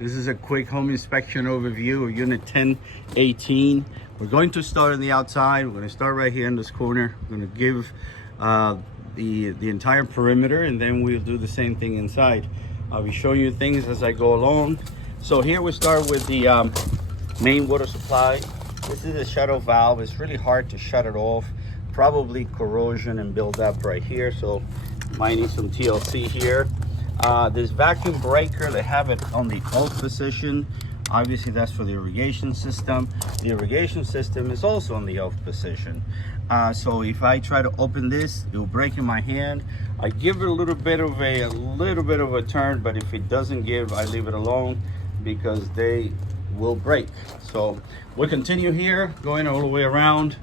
This is a quick home inspection overview of unit 1018. We're going to start on the outside. We're going to start right here in this corner. We're going to give the entire perimeter, and then we'll do the same thing inside. I'll be showing you things as I go along. So here we start with the main water supply. This is a shut-off valve. It's really hard to shut it off. Probably corrosion and build-up right here, so might need some TLC here. This vacuum breaker, they have it on the off position. Obviously that's for the irrigation system. The irrigation system is also on the off position. So if I try to open this, it will break in my hand. I give it a little bit of a turn, but if it doesn't give, I leave it alone because they will break. So we'll continue here, going all the way around.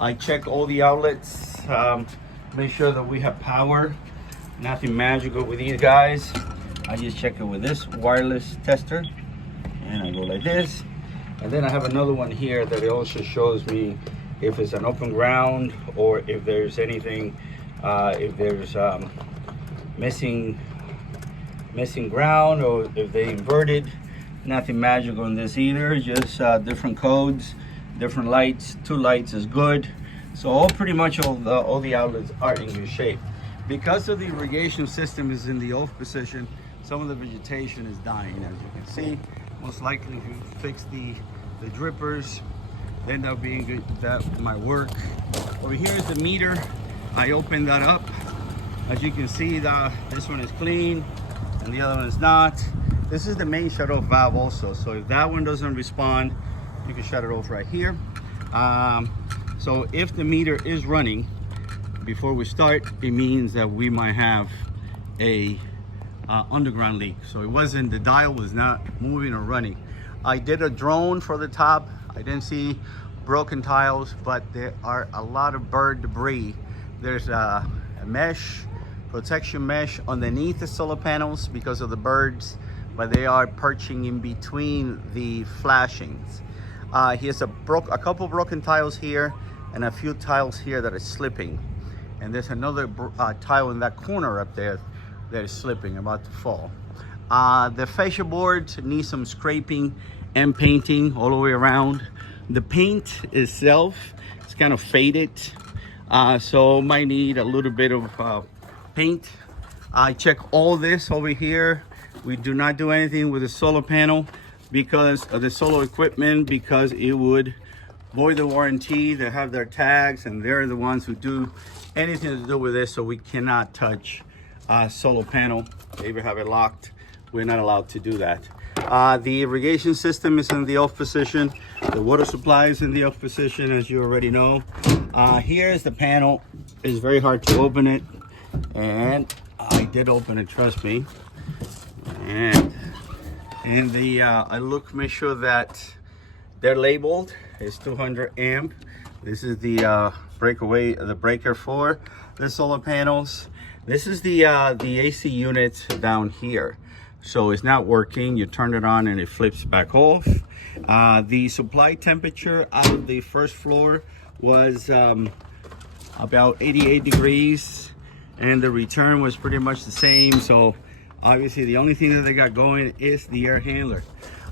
I check all the outlets, make sure that we have power. Nothing magical with these guys. I just check it with this wireless tester, and I go like this. And then I have another one here that it also shows me if it's an open ground or if there's anything, if there's missing ground, or if they inverted. Nothing magical in this either, just different codes, different lights. 2 lights is good. So pretty much all the outlets are in good shape. Because of the irrigation system is in the off position, some of the vegetation is dying, as you can see. Most likely if you fix the drippers, then that'll be good. That might work. Over here is the meter. I opened that up. As you can see, this one is clean and the other one is not. This is the main shut-off valve also. So if that one doesn't respond, you can shut it off right here. So if the meter is running, before we start, it means that we might have a underground leak. So it wasn't, the dial was not moving or running. I did a drone for the top. I didn't see broken tiles, but there are a lot of bird debris. There's a protection mesh underneath the solar panels because of the birds, but they are perching in between the flashings. Here's a couple broken tiles here and a few tiles here that are slipping. And there's another tile in that corner up there that is slipping, about to fall. The fascia boards need some scraping and painting all the way around. The paint itself is kind of faded, so might need a little bit of paint. I check all this over here. We do not do anything with the solar panel because of the solar equipment, because it would void the warranty. They have their tags and they're the ones who do anything to do with this, so we cannot touch solar panel. They even have it locked. We're not allowed to do that. The irrigation system is in the off position. The water supply is in the off position, as you already know. Here's the panel. It's very hard to open it, and I did open it, trust me. And I make sure that they're labeled. It's 200 amp. This is the breaker for the solar panels. This is the AC unit down here. So it's not working. You turn it on and it flips back off. The supply temperature out of the first floor was about 88 degrees, and the return was pretty much the same. So obviously the only thing that they got going is the air handler.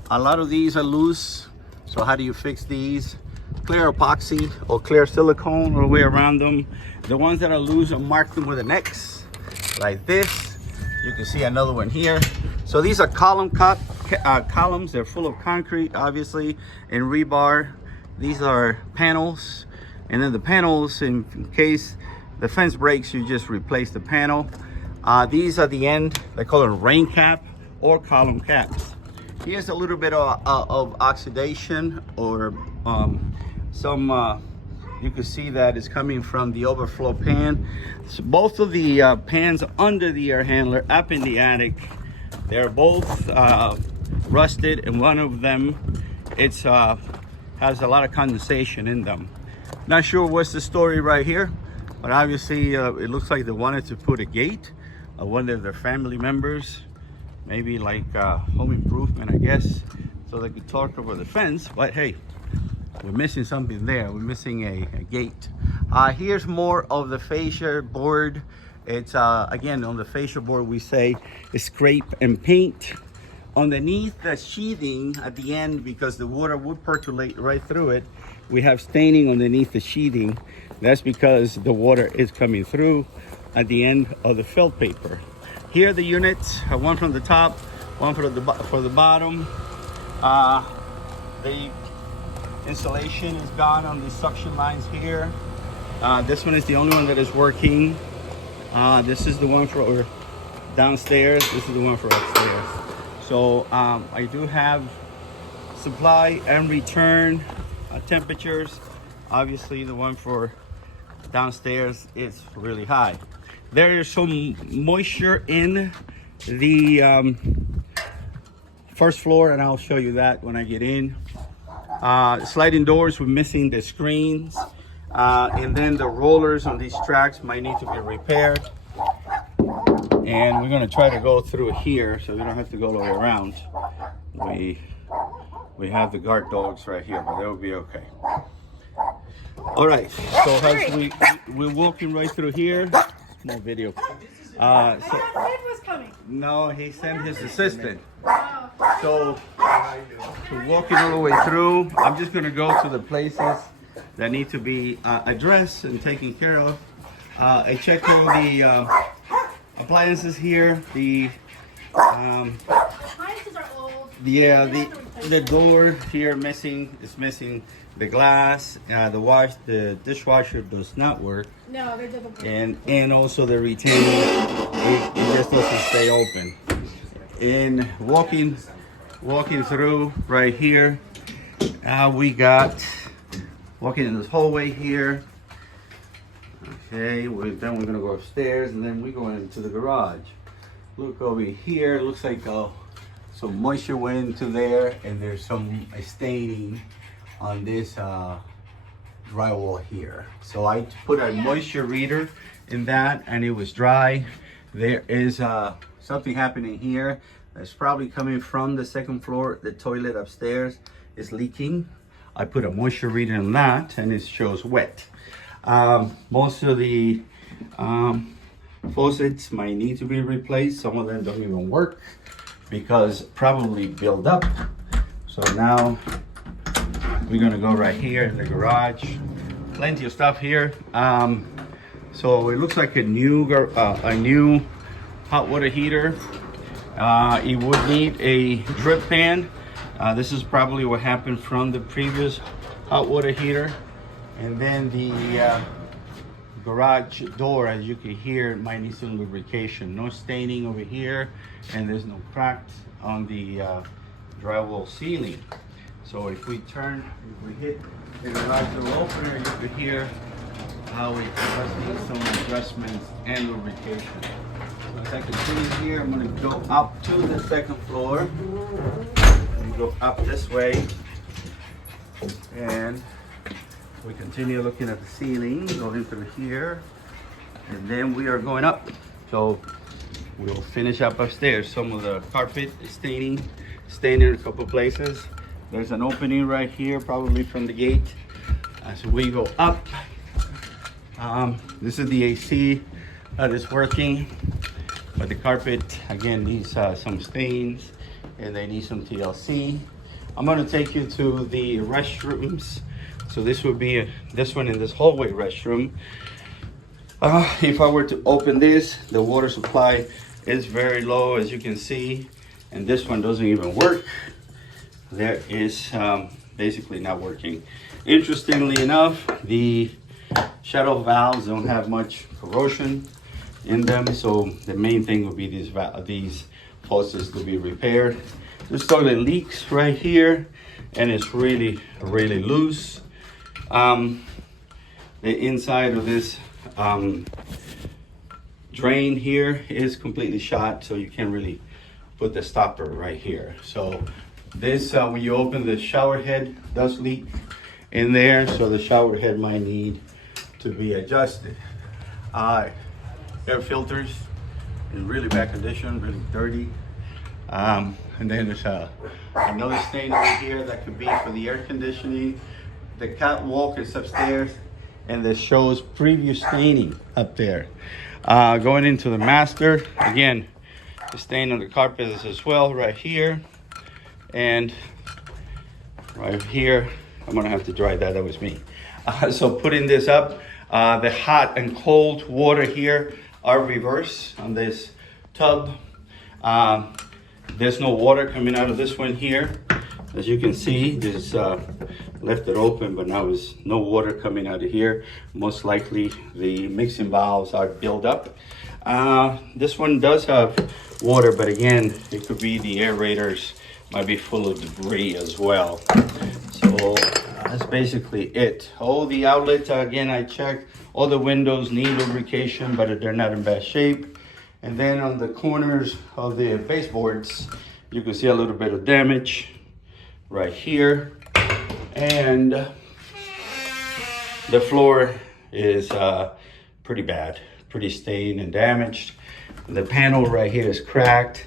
A lot of these are loose. So how do you fix these? Clear epoxy or clear silicone all the way around them. The ones that are loose, I mark them with an X like this. You can see another one here. So these are columns. They're full of concrete, obviously, and rebar. These are panels, and then the panels, in case the fence breaks, you just replace the panel. These are the end. They call it a rain cap or column caps. Here's a little bit of oxidation, or you can see that it's coming from the overflow pan. So both of the pans under the air handler up in the attic, they're both rusted, and one of them has a lot of condensation in them. Not sure what's the story right here, but obviously it looks like they wanted to put a gate. One of their family members, maybe like home improvement, I guess, so they could talk over the fence. But hey, we're missing something there. We're missing a gate. Here's more of the fascia board. It's again, on the fascia board we say scrape and paint. underneath the sheathing at the end, because the water would percolate right through it, we have staining underneath the sheathing. That's because the water is coming through at the end of the felt paper. Here are the units, one from the top, one for the bottom. The insulation is gone on the suction lines here. This one is the only one that is working. This is the one for downstairs. This is the one for upstairs. So I do have supply and return temperatures. Obviously the one for downstairs is really high. There is some moisture in the first floor, and I'll show you that when I get in. Sliding doors, we're missing the screens, and then the rollers on these tracks might need to be repaired. And we're gonna try to go through here so we don't have to go all the way around. We have the guard dogs right here, but they'll be okay. All right, so as we're walking right through here. Small video. I thought Fred was coming. No, he sent his assistant. So walking all the way through, I'm just gonna go to the places that need to be addressed and taken care of. I checked all the appliances here. The Appliances are old. yeah, the door here is missing the glass. The dishwasher does not work. No, they did the And also the retaining, it just doesn't stay open. And walking through right here, we got walking in this hallway here. Okay, then we're gonna go upstairs, and then we go into the garage. Look over here, it looks like some moisture went into there, and there's some staining on this drywall here. So I put a moisture reader in that, and it was dry. There is something happening here that's probably coming from the second floor. The toilet upstairs is leaking. I put a moisture reader in that, and it shows wet. Most of the faucets might need to be replaced. Some of them don't even work because probably build up. So now we're gonna go right here in the garage. Plenty of stuff here. So it looks like a new hot water heater. It would need a drip pan. This is probably what happened from the previous hot water heater. And then the garage door, as you can hear, might need some lubrication. No staining over here, and there's no cracks on the drywall ceiling. So if we hit the garage door opener, you could hear how it does need some adjustments and lubrication. So as I continue here, I'm going to go up to the second floor and go up this way, and we continue looking at the ceiling, going through here, and then we are going up. So we'll finish up upstairs. Some of the carpet is staining in a couple places. There's an opening right here, probably from the gate. As we go up, this is the AC that is working, but the carpet again needs some stains, and they need some TLC. I'm going to take you to the restrooms. So this would be this one in this hallway restroom. If I were to open this, the water supply is very low, as you can see, and this one doesn't even work. There is basically not working. Interestingly enough, the shadow valves don't have much corrosion in them, so the main thing would be these faucets to be repaired. This toilet leaks right here, and it's really loose. The inside of this drain here is completely shot, so you can't really put the stopper right here. So this, when you open the shower head, does leak in there, so the shower head might need to be adjusted. Air filters in really bad condition, really dirty. And then there's another stain over here that could be for the air conditioning. The catwalk is upstairs, and this shows previous staining up there. Going into the master, again, stain on the carpets as well, right here. And right here, I'm gonna have to dry that, that was me. So putting this up, the hot and cold water here are reversed on this tub. There's no water coming out of this one here. As you can see, this left it open, but now there's no water coming out of here. Most likely the mixing valves are built up. This one does have water, but again, it could be the aerators might be full of debris as well. So that's basically it. All the outlets, again, I checked. All the windows need lubrication, but they're not in bad shape. And then on the corners of the baseboards, you can see a little bit of damage right here. And the floor is pretty bad, pretty stained and damaged. The panel right here is cracked.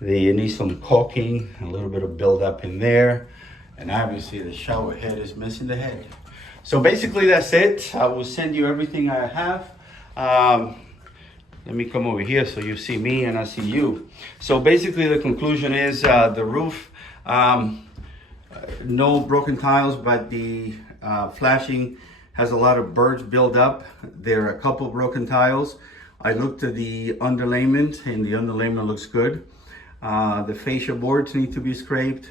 It needs some caulking, a little bit of buildup in there. And obviously the shower head is missing the head. So basically that's it. I will send you everything I have. Let me come over here so you see me and I see you. So basically the conclusion is the roof, no broken tiles, but the flashing has a lot of birds built up. There are a couple broken tiles. I looked at the underlayment and the underlayment looks good. The fascia boards need to be scraped.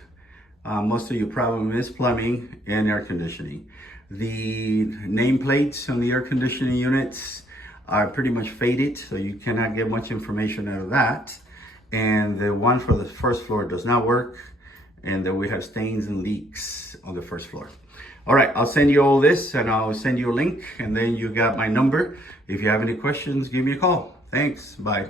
Most of your problem is plumbing and air conditioning. The nameplates on the air conditioning units are pretty much faded, so you cannot get much information out of that. And the one for the first floor does not work, and then we have stains and leaks on the first floor. All right, I'll send you all this and I'll send you a link, and then you got my number. If you have any questions, give me a call. Thanks, bye.